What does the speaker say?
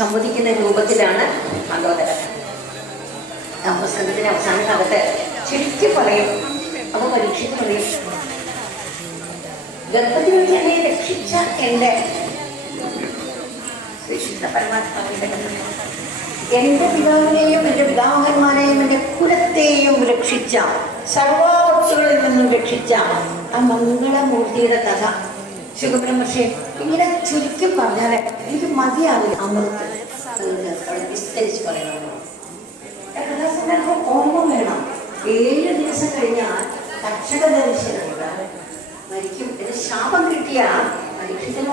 സംവദിക്കുന്ന രൂപത്തിലാണ് മണ്ടോദരം. ആ പുസ്തകത്തിന് അവസാന ഭാഗത്ത് ശരിക്കും പറയും, അത് പരീക്ഷിച്ച് പറയും, ഗർഭത്തിൽ വെച്ച് എന്നെ രക്ഷിച്ച എൻ്റെ പരമാത്മാവിന്റെ എൻ്റെ പിതാവിനെയും എൻ്റെ പിതാമഹന്മാരെയും എൻ്റെ കുലത്തെയും രക്ഷിച്ച, സർവവസ്തുക്കളിൽ നിന്നും രക്ഷിച്ച ആ മംഗളമൂർത്തിയുടെ കഥ ശുഖബ്രഹ്മർഷി ഇങ്ങനെ ചുരുക്കി പറഞ്ഞാൽ എനിക്ക് മതിയാവില്ല. അമൃത് വിസ്തരിച്ച് പറയണം. കഥാസന്ദർഭം ഓർമ്മ വേണം. 7 ദിവസം കഴിഞ്ഞാൽ തക്ഷക ദർശനം മരിക്കും. ഇത് ശാപം കിട്ടിയ പരീക്ഷത്തിന്